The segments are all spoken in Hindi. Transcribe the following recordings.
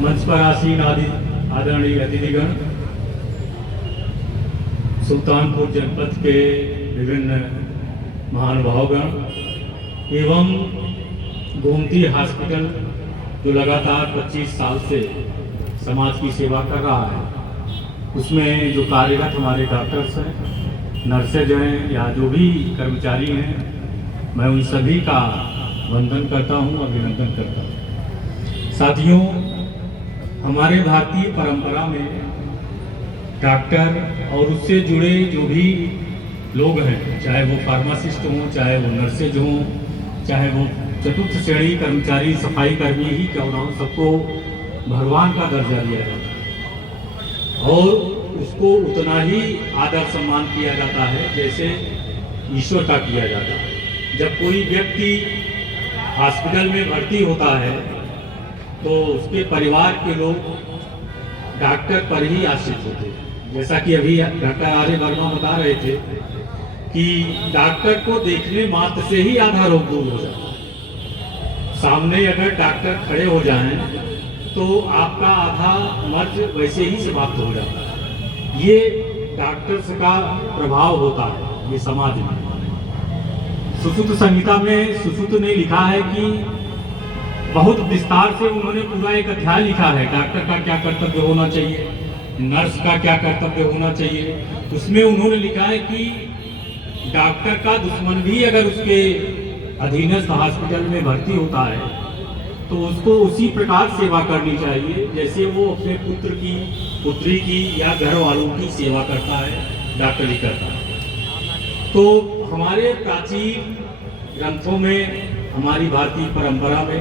मंच पर आसीन आदरणीय अतिथिगण, सुल्तानपुर जनपद के विभिन्न महानुभावगण एवं गोमती हॉस्पिटल जो लगातार 25 साल से समाज की सेवा कर रहा है, उसमें जो कार्यरत हमारे डॉक्टर्स हैं, नर्सेज हैं या जो भी कर्मचारी हैं, मैं उन सभी का वंदन करता हूं, अभिनंदन करता हूं। साथियों, हमारे भारतीय परंपरा में डॉक्टर और उससे जुड़े जो भी लोग हैं, चाहे वो फार्मासिस्ट हों, चाहे वो नर्सेज हों, चाहे वो चतुर्थ श्रेणी कर्मचारी, सफाई कर्मी ही क्यों ना हो, सबको भगवान का दर्जा दिया जाता है और उसको उतना ही आदर सम्मान किया जाता है जैसे ईश्वर का किया जाता है। जब कोई व्यक्ति हॉस्पिटल में भर्ती होता है तो उसके परिवार के लोग डॉक्टर पर ही आश्रित होते हैं। जैसा कि अभी डॉक्टर आर्य वर्मा बता रहे थे कि डॉक्टर को देखने मात्र से ही आधा रोग दूर हो जाता है। सामने अगर डॉक्टर खड़े हो जाएं तो आपका आधा मर्ज वैसे ही समाप्त हो जाता है। ये डॉक्टर्स का प्रभाव होता है ये समाज में। सुश्रुत संहिता में सुश्रुत ने लिखा है कि बहुत विस्तार से उन्होंने पूरा एक अध्याय लिखा है, डॉक्टर का क्या कर्तव्य होना चाहिए, नर्स का क्या कर्तव्य होना चाहिए। उसमें उन्होंने लिखा है कि डॉक्टर का दुश्मन भी अगर उसके अधीनस्थ हॉस्पिटल में भर्ती होता है तो उसको उसी प्रकार सेवा करनी चाहिए जैसे वो अपने पुत्र की, पुत्री की या घर वालों की सेवा करता है, डॉक्टरी करता है। तो हमारे प्राचीन ग्रंथों में, हमारी भारतीय परंपरा में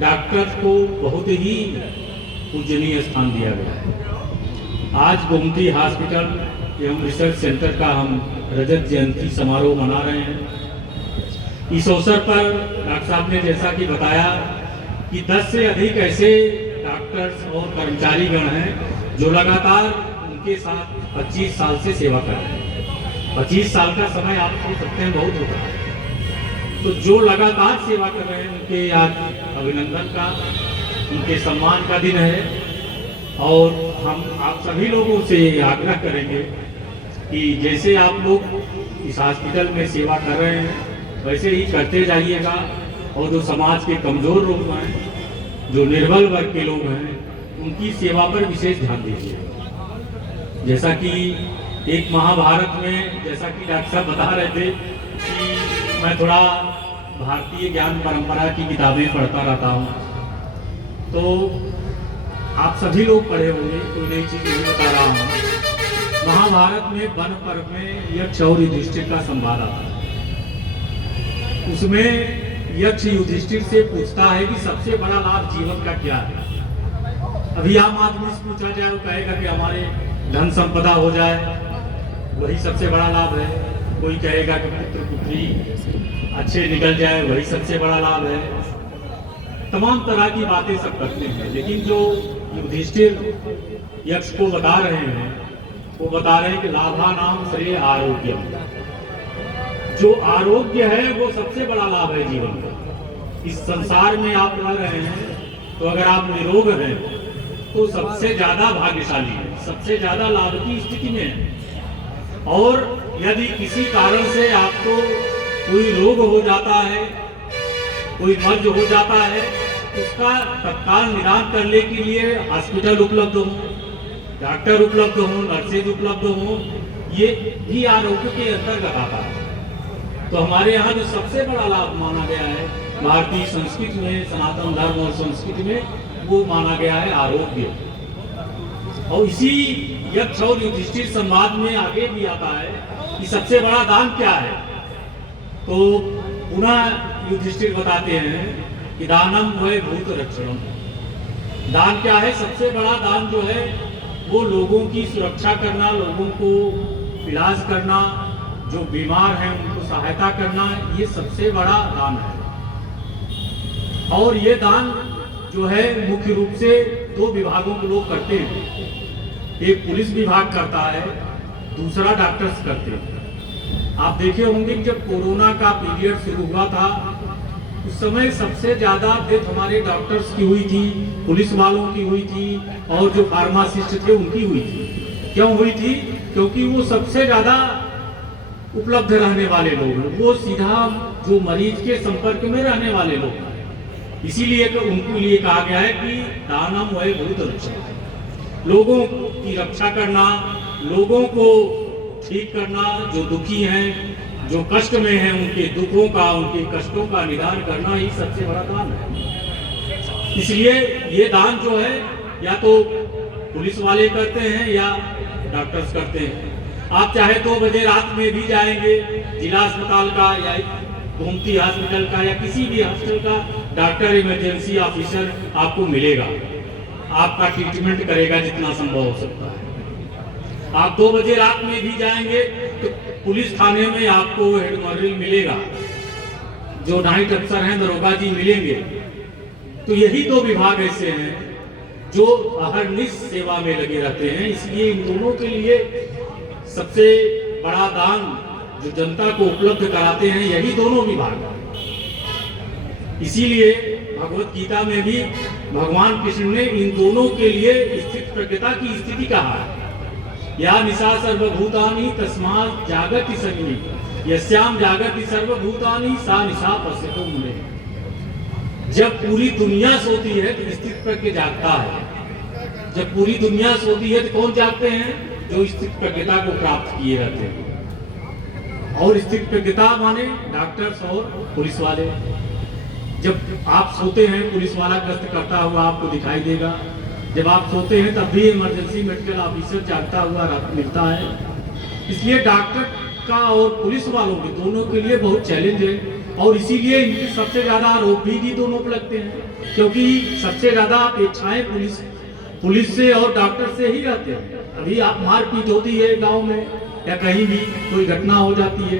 डॉक्टर को बहुत ही पूजनीय स्थान दिया गया है। आज गोमती हॉस्पिटल एवं रिसर्च सेंटर का हम रजत जयंती समारोह मना रहे हैं। इस अवसर पर डॉक्टर साहब ने जैसा कि बताया कि 10 से अधिक ऐसे डॉक्टर्स और कर्मचारी गण हैं जो लगातार उनके साथ 25 साल से सेवा कर रहे हैं। 25 साल का समय आप सोच सकते हैं, बहुत होता है। तो जो लगातार सेवा कर रहे हैं उनके आज अभिनंदन का, उनके सम्मान का दिन है और हम आप सभी लोगों से आग्रह करेंगे कि जैसे आप लोग इस हॉस्पिटल में सेवा कर रहे हैं वैसे ही करते जाइएगा और जो समाज के कमजोर लोग हैं, जो निर्बल वर्ग के लोग हैं, उनकी सेवा पर विशेष ध्यान दीजिए। जैसा कि एक महाभारत में, जैसा कि डॉक्टर साहब बता रहे थे कि मैं थोड़ा भारतीय ज्ञान परंपरा की किताबें पढ़ता रहता हूँ, तो आप सभी लोग पढ़े होंगे, कोई नई चीज़ नहीं बता रहा हूँ। महाभारत में वन पर्व में यक्ष और युधिष्ठिर का संवाद आता है। उसमें यक्ष युधिष्ठिर से पूछता है कि सबसे बड़ा लाभ जीवन का क्या है। अभी आम आदमी से पूछा जाए वो कहेगा कि हमारे धन संपदा हो जाए, वही सबसे बड़ा लाभ है। कोई कहेगा कि पुत्र पुत्री अच्छे निकल जाए, वही सबसे बड़ा लाभ है। तमाम तरह की बातें सब करते हैं, लेकिन जो युधिष्ठिर यक्ष को बता रहे हैं वो बता रहे हैं कि लाभा नाम श्रेय आरोग्य। जो आरोग्य है वो सबसे बड़ा लाभ है जीवन का। इस संसार में आप रह रहे हैं तो अगर आप निरोग हैं तो सबसे ज्यादा भाग्यशाली है, सबसे ज्यादा लाभ की स्थिति में है। और यदि किसी कारण से आपको कोई रोग हो जाता है, कोई मर्ज हो जाता है, उसका तत्काल निदान करने के लिए हॉस्पिटल उपलब्ध हो, डॉक्टर उपलब्ध हो, नर्सेज उपलब्ध हो, ये भी आरोग्य के अंतर्गत आता है। तो हमारे यहाँ जो सबसे बड़ा लाभ माना गया है भारतीय संस्कृति में, सनातन धर्म और संस्कृति में, वो माना गया है आरोग्य। और इसी यक्ष और युधिष्ठिर संवाद में आगे भी आता है कि सबसे बड़ा दान क्या है। तो पुनः युधिष्ठिर बताते हैं कि दानम वह भूत रक्षणम। दान क्या है? सबसे बड़ा दान जो है वो लोगों की सुरक्षा करना, लोगों को इलाज करना, जो बीमार हैं उनको सहायता करना, ये सबसे बड़ा दान है। और ये दान जो है मुख्य रूप से 2 विभागों के लोग करते हैं। एक पुलिस विभाग करता है, दूसरा डॉक्टर्स करते हैं। आप देखे होंगे कि जब कोरोना का पीरियड शुरू हुआ था उस समय सबसे ज़्यादा डेथ हमारे डॉक्टर्स की हुई थी, पुलिस वालों की हुई थी और जो फार्मासिस्ट थे उनकी हुई थी। क्यों हुई थी? क्योंकि वो सबसे ज़्यादा उपलब्ध रहने वाले लोग हैं, वो सीधा जो मरीज के संपर्क में रहने वाले लोग हैं। इसीलिए तो उनको लिए कहा गया है कि दानम वह भूत रक्षा, लोगों की रक्षा करना, लोगों को ठीक करना, जो दुखी हैं, जो कष्ट में हैं, उनके दुखों का, उनके कष्टों का निदान करना ही सबसे बड़ा दान है। इसलिए ये दान जो है या तो पुलिस वाले करते हैं या डॉक्टर्स करते हैं। आप चाहे 2 बजे रात में भी जाएंगे जिला अस्पताल का या गोमती हॉस्पिटल का या किसी भी हॉस्पिटल का, डॉक्टर इमरजेंसी ऑफिसर आपको मिलेगा, आपका ट्रीटमेंट करेगा जितना संभव हो सकता है। आप 2 बजे रात में भी जाएंगे तो पुलिस थाने में आपको हेड मार्शल मिलेगा, जो नाइट अफसर हैं दरोगा जी मिलेंगे। तो यही 2 विभाग ऐसे हैं जो अहरनिश सेवा में लगे रहते हैं। इसलिए इन दोनों के लिए सबसे बड़ा दान जो जनता को उपलब्ध कराते हैं यही दोनों विभाग। इसीलिए भगवत गीता में भी भगवान कृष्ण ने इन दोनों के लिए स्थित प्रज्ञता की स्थिति कहा है। या निशा सर्वभूतानि तस्मात् जागति संयमी, यस्याम जागति सर्वभूतानि सा निशा पश्यतो मुने। जब पूरी दुनिया सोती है तो स्थित प्रज्ञ जागता है। जब पूरी दुनिया सोती है तो कौन जागते हैं? जो स्थित प्रज्ञता को प्राप्त किए रहते हैं। और स्थित प्रज्ञता माने डॉक्टर्स और पुलिस वाले। जब आप सोते हैं पुलिस वाला गश्त करता हुआ आपको दिखाई देगा, जब आप सोते हैं तब भी इमरजेंसी मेडिकल ऑफिसर जागता हुआ मिलता है। इसलिए डॉक्टर का और पुलिस वालों के दोनों के लिए बहुत चैलेंज है और इसीलिए इनके सबसे ज़्यादा आरोप भी दोनों पर लगते हैं, क्योंकि सबसे ज़्यादा अपेक्षाएं पुलिस से और डॉक्टर से ही रहते हैं। अभी आप मारपीट होती है गांव में या कहीं भी कोई घटना हो जाती है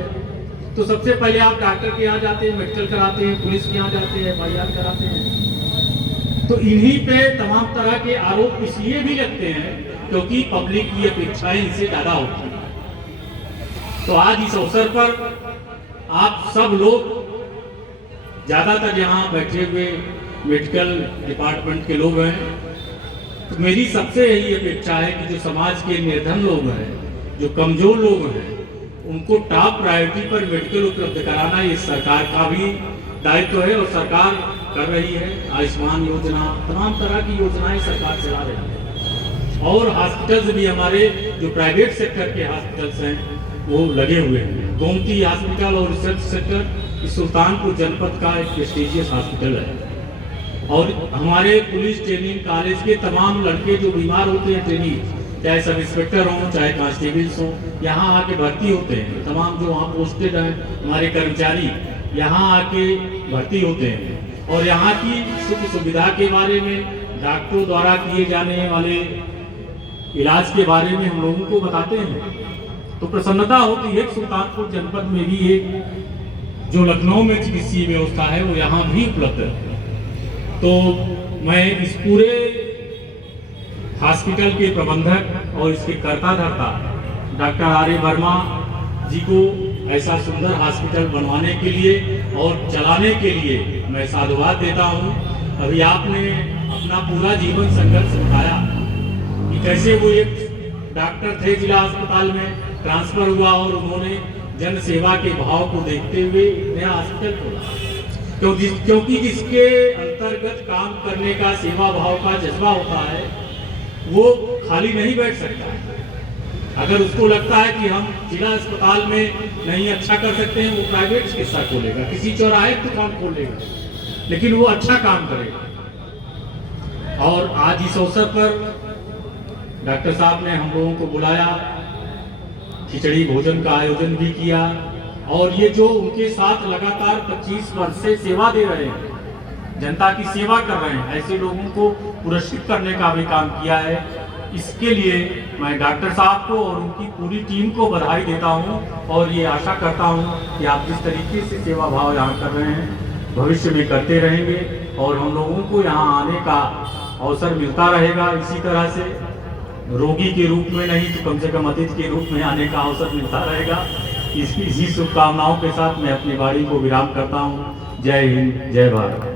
तो सबसे पहले आप डॉक्टर के यहाँ जाते हैं, मेडिकल कराते हैं, पुलिस के यहाँ जाते हैं, FIR कराते हैं। तो इन्हीं पे तमाम तरह के आरोप इसलिए भी लगते हैं क्योंकि पब्लिक की अपेक्षाएं इनसे ज़्यादा होती हैं। तो आज इस अवसर पर आप सब लोग ज़्यादातर यहाँ बैठे हुए मेडिकल डिपार्टमेंट के लोग हैं, तो मेरी सबसे यही अपेक्षा है कि जो समाज के निर्धन लोग हैं, जो कमजोर लोग हैं, उनको टॉप प्रायोरिटी पर मेडिकल उपलब्ध कराना ये सरकार का भी दायित्व है और सरकार कर रही है। आयुष्मान योजना, तमाम तरह की योजनाएं सरकार चला रही है और हॉस्पिटल्स भी हमारे जो प्राइवेट सेक्टर के हॉस्पिटल्स हैं वो लगे हुए हैं। गोमती हॉस्पिटल और रिसर्च सेंटर सुल्तानपुर जनपद का एक प्रेस्टिजियस हॉस्पिटल है और हमारे पुलिस ट्रेनिंग कॉलेज के तमाम लड़के जो बीमार होते हैं, ट्रेनिंग चाहे सब इंस्पेक्टर हों चाहे कांस्टेबल्स हों, यहाँ आके भर्ती होते हैं। तमाम जो वहाँ पोस्टेड हैं हमारे कर्मचारी यहाँ आके भर्ती होते हैं और यहाँ की सुख सुविधा के बारे में, डॉक्टरों द्वारा किए जाने वाले इलाज के बारे में हम लोगों को बताते हैं। तो प्रसन्नता होती है सुल्तानपुर जनपद में भी एक जो लखनऊ में चिकित्सीय व्यवस्था है वो यहाँ भी उपलब्ध है। तो मैं इस पूरे हॉस्पिटल के प्रबंधक और इसके कर्ता धर्ता डॉक्टर आर्य वर्मा जी को ऐसा सुंदर हॉस्पिटल बनवाने के लिए और चलाने के लिए मैं साधुवाद देता हूं। अभी आपने अपना पूरा जीवन संघर्ष बताया कि कैसे वो एक डॉक्टर थे, जिला अस्पताल में ट्रांसफर हुआ और उन्होंने जन सेवा के भाव को देखते हुए नया हॉस्पिटल खोला। क्योंकि जिसके अंतर्गत काम करने का, सेवा भाव का जज्बा होता है वो खाली नहीं बैठ सकता है। अगर उसको लगता है कि हम जिला अस्पताल में नहीं अच्छा कर सकते हैं, वो प्राइवेट चिकित्सा खोलेगा, किसी चौराहे दुकान खोलेगा, लेकिन वो अच्छा काम करेगा। और आज इस अवसर पर डॉक्टर साहब ने हम लोगों को बुलाया, खिचड़ी भोजन का आयोजन भी किया और ये जो उनके साथ लगातार 25 वर्ष से सेवा दे रहे हैं, जनता की सेवा कर रहे हैं, ऐसे लोगों को पुरस्कृत करने का भी काम किया है। इसके लिए मैं डॉक्टर साहब को और उनकी पूरी टीम को बधाई देता हूं और ये आशा करता हूं कि आप जिस तरीके से सेवा भाव यहाँ कर रहे हैं भविष्य में करते रहेंगे और हम लोगों को यहाँ आने का अवसर मिलता रहेगा। इसी तरह से रोगी के रूप में नहीं तो कम से कम अतिथि के रूप में आने का अवसर मिलता रहेगा। इसी शुभकामनाओं के साथ मैं अपनी वाणी को विराम करता हूँ। जय हिंद, जय भारत।